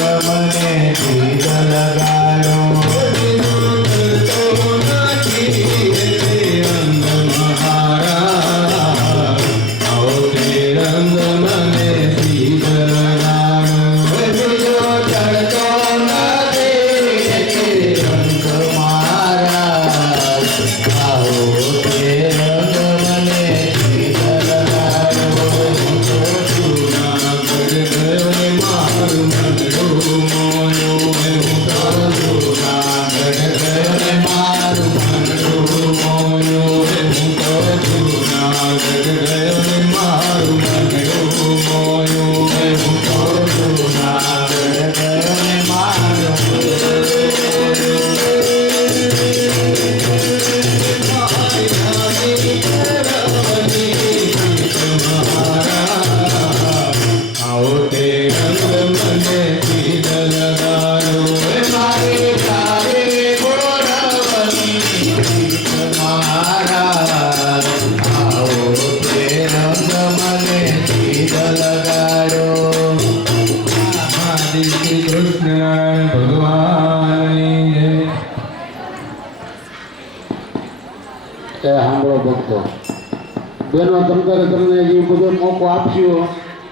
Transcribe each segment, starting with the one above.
મને ધીર લગાડો સાંભળો ભક્તો બેનો તમતારે તમને જે બધો મોકો આપ્યો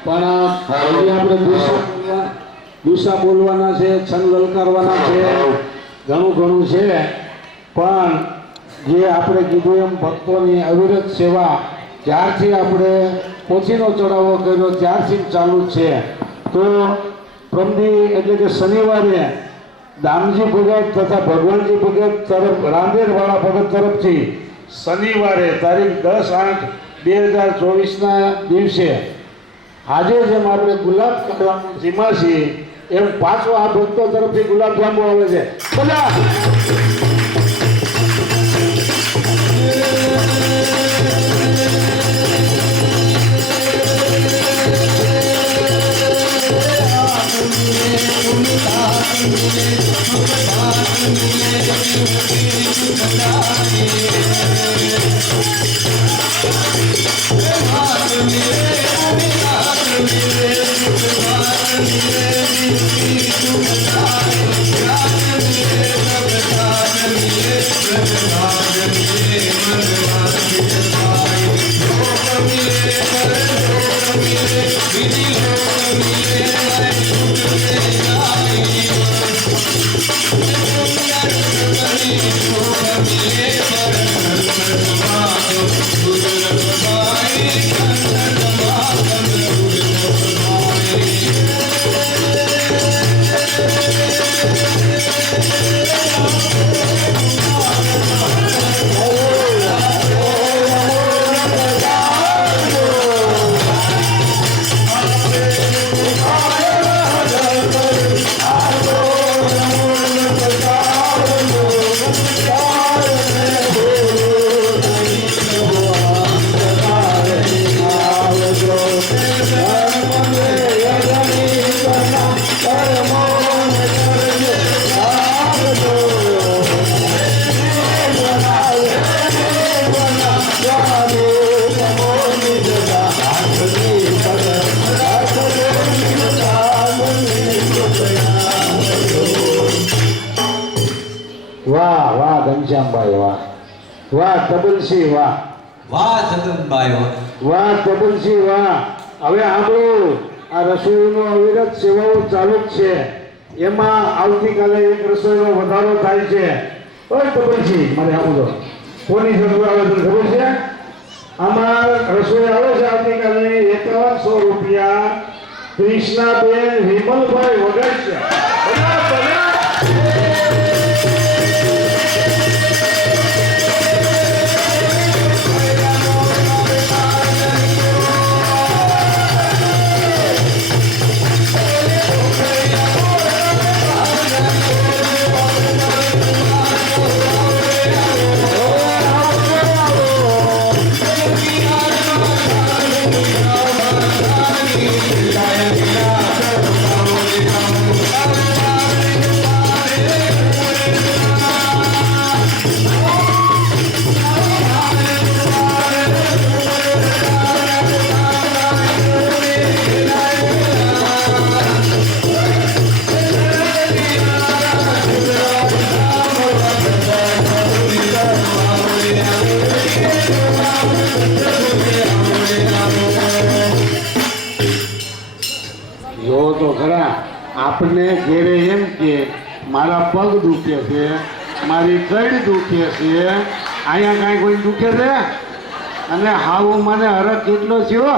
પણ હજી આપણે દુસા બોલવાના છે છંદ લલકારવાના છે ઘણું છે પણ જે આપણે કીધું એમ ભક્તોની અવિરત સેવા જ્યારથી આપણે પોથીનો ચડાવો કર્યો ત્યારથી ચાલુ છે તો પ્રમદી એટલે કે શનિવારે દામજી ભગત તથા ભગવાનજી ભગત તરફ રાંદેરવાળા ભગત તરફથી શનિવારે તારીખ 10/8/2024ના દિવસે આજે જેમ આપણે ગુલાબ કાઢવાનું સીમા છીએ એમ પાછો આ ભક્તો તરફથી ગુલાબ જાંબુ આવે છે બધા વાહ વાહ ઘનશ્યામભાઈ વાહ વાહ તબલસિંહ વાહ વાહ જતનભાઈ વાહ તબલસિંહ વાહ હવે આપણું આ રસોઈનો અવિરત સેવાઓ ચાલુ જ છે એમાં આવતીકાલે એક રસોઈનો વધારો થાય છે ઓય તબલસિંહ મારે આપો કોની જરૂર આવે છે ખબર છે આમાં રસોઈ આવે છે આવતીકાલે 5100 રૂપિયા કૃષ્ણાબેન વિમલભાઈ વગર છે આપને ઘેરે એમ કે મારા પગ દુખે છે, મારી કડ દુખે છે, અહીંયા કાંઈ કોઈ દુખે છે? અને હાવું મને હરખ કેટલો થયો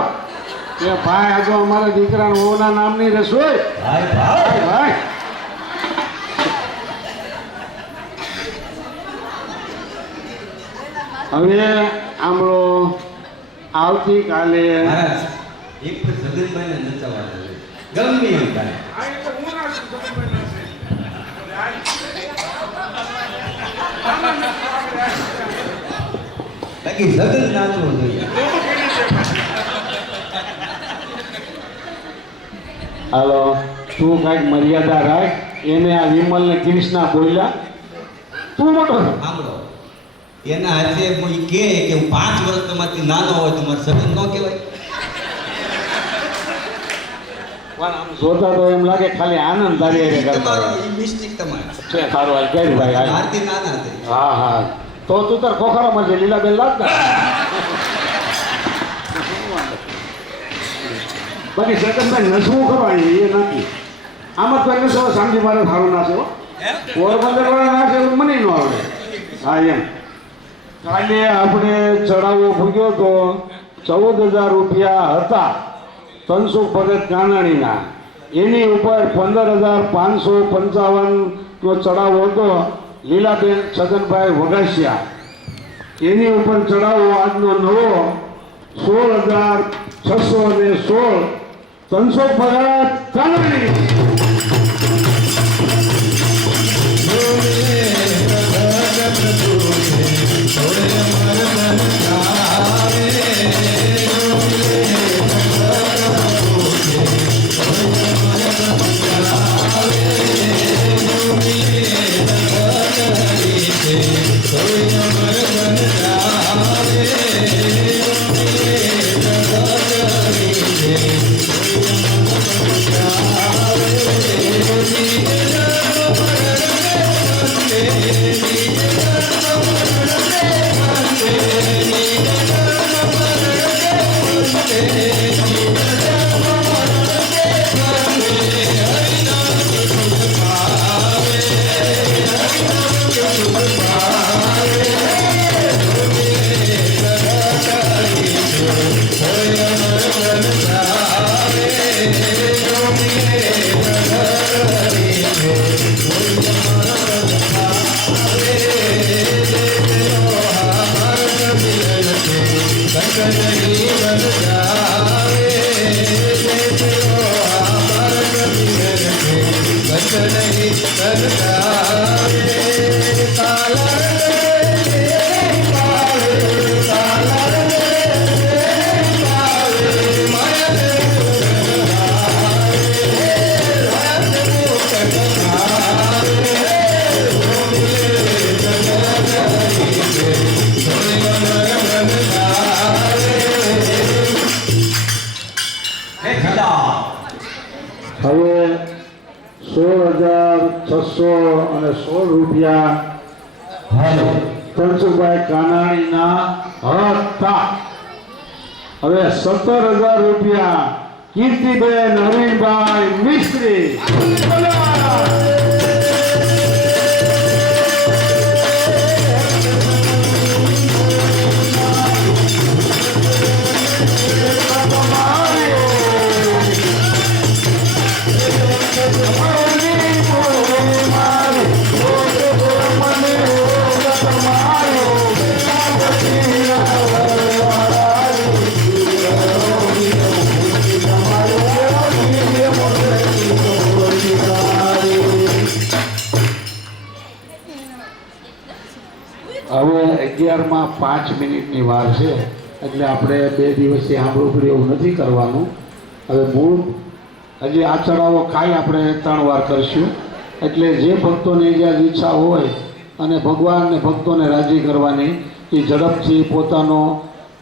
કે ભાઈ આ તો અમારા દીકરાના વહુના નામની રસોઈ. ભાઈ ભાઈ ભાઈ હવે આમળો આવતીકાલે મહારાજ એક તો જગનભાઈને નચાવવા જોઈએ. ગમે એમ થાય. બાકી જગન નાચવું જોઈએ. હાલો તું કાંઈક મર્યાદા રાખ. એને આ વિમલને કૃષ્ણા બોલ્યા તું મોટો છો. સાંભળો, એના હાથે કોઈ કહે કે હું 5 વર્ષ તમારથી નાનો હોય તો મારે સગન ન કહેવાય. પણ આમ જોતા તો એમ લાગે ખાલી આનંદ તારી હારે કરતા તમારો હોય. ઈ મિસ્ટેક તમારી. છે સારું હાલ કરી ભાઈ હાલ. મારથી નાના થઈ. હા હા તો તું તાર ખોખરામાં છે લીલાબેન લાગતા. બાકી સેકન્ડભાઈ નસવું કરવાની એ નથી. આમાં તો નસો સાંજી મારે સારું ના છે હો. પોરબંદર વાળા ના છે એવું મને ન આવડે. હા એમ કાલે આપણે ચડાવો ભૂગ્યો તો 14,000 રૂપિયા હતા તનસુખ ભગત કાનાણીના. એની ઉપર 15,555 નો ચડાવો હતો લીલાબેન છગનભાઈ વઘાસિયા. એની ઉપર ચડાવો આજનો નવો 16,616 તનસુખ ભગત કાનાણી. હવે 16,616 રૂપિયા તનસુખભાઈ કાનાણીના હતા. હવે 17,000 રૂપિયા કીર્તિબેન નવીનભાઈ મિસ્ત્રી. હવે 11 માં 5 મિનિટની વાર છે એટલે આપણે 2 દિવસથી સાંભળવું એવું નથી કરવાનું. હવે મૂળ હજી આ ચડાવો ખાઈ આપણે 3 વાર કરશું. એટલે જે ભક્તોની જ્યાં ઈચ્છા હોય અને ભગવાનને ભક્તોને રાજી કરવાની એ ઝડપથી પોતાનો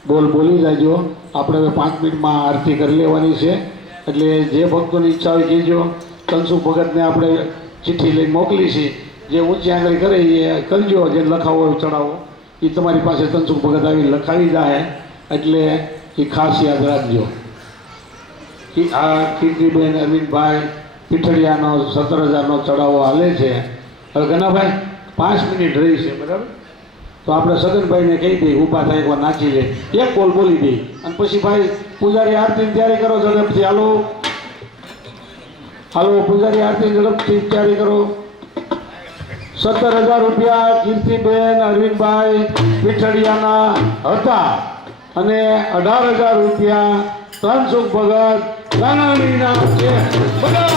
બોલ બોલી જાજો. આપણે હવે 5 મિનિટમાં આરતી કરી લેવાની છે. એટલે જે ભક્તોની ઈચ્છા હોય કહેજો. તનસુખ ભગતને આપણે ચિઠ્ઠી લઈને મોકલી છે. જે ઊંચી આંગળી કરે એ કરજો. જે લખાવો હોય ચડાવો એ તમારી પાસે તનસુખ ભગત આવી લખાવી જાય. એટલે એ ખાસ યાદ રાખજો. આ કીર્તિબેન અરવિંદભાઈ પીઠળિયાનો 17,000નો ચડાવો હાલે છે. હવે ગનાભાઈ 5 મિનિટ રહી છે, બરાબર? તો આપણે સગનભાઈને કહી દઈએ ઊભા થાય એકવાર નાચી લે, એક બોલ બોલી દઈએ અને પછી ભાઈ પૂજારી આરતીની તૈયારી કરો ઝડપથી. હાલો હાલો પૂજારી આરતી ઝડપથી તૈયારી કરો. 17,000 રૂપિયા કીર્તિબેન અરવિંદભાઈ પીઠળિયાના હતા અને 18,000 રૂપિયા ધનસુખ ભગત રાણાણીના છે. બધા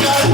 Thank you.